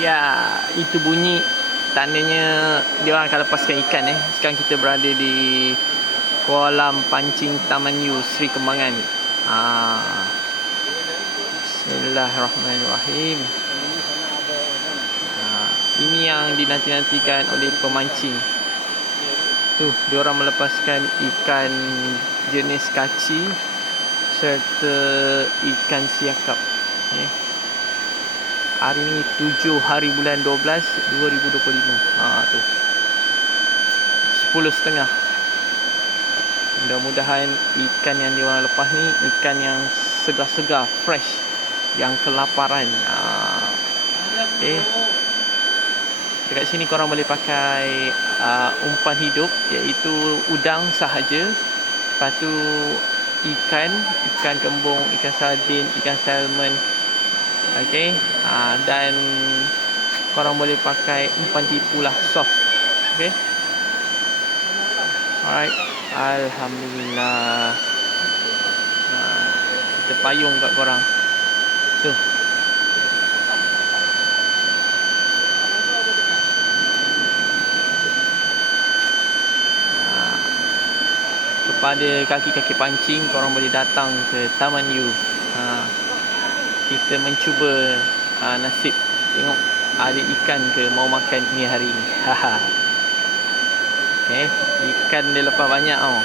Ya, itu bunyi tandanya dia orang akan lepaskan ikan. Sekarang kita berada di kolam pancing Taman U Sri Kembangan. Bismillahirrahmanirrahim. Ini yang dinanti-nantikan oleh pemancing. Tuh, dia orang melepaskan ikan jenis kaci serta ikan siakap. Hari ni 7 hari bulan 12 2025. Tu 10.30. Mudah-mudahan ikan yang diorang lepas ni ikan yang segar-segar, fresh, yang kelaparan. Dekat sini korang boleh pakai umpan hidup, iaitu udang sahaja. Lepas tu ikan kembung, ikan sardin, ikan salmon. Dan korang boleh pakai umpan tipu lah, soft. Alright, alhamdulillah. Kita payung kat korang. Tuh. Kepada kaki-kaki pancing, korang boleh datang ke Taman U. Kita mencuba nasib. Tengok ada ikan ke mau makan ni hari ni. Ikan dia lepas banyak tau.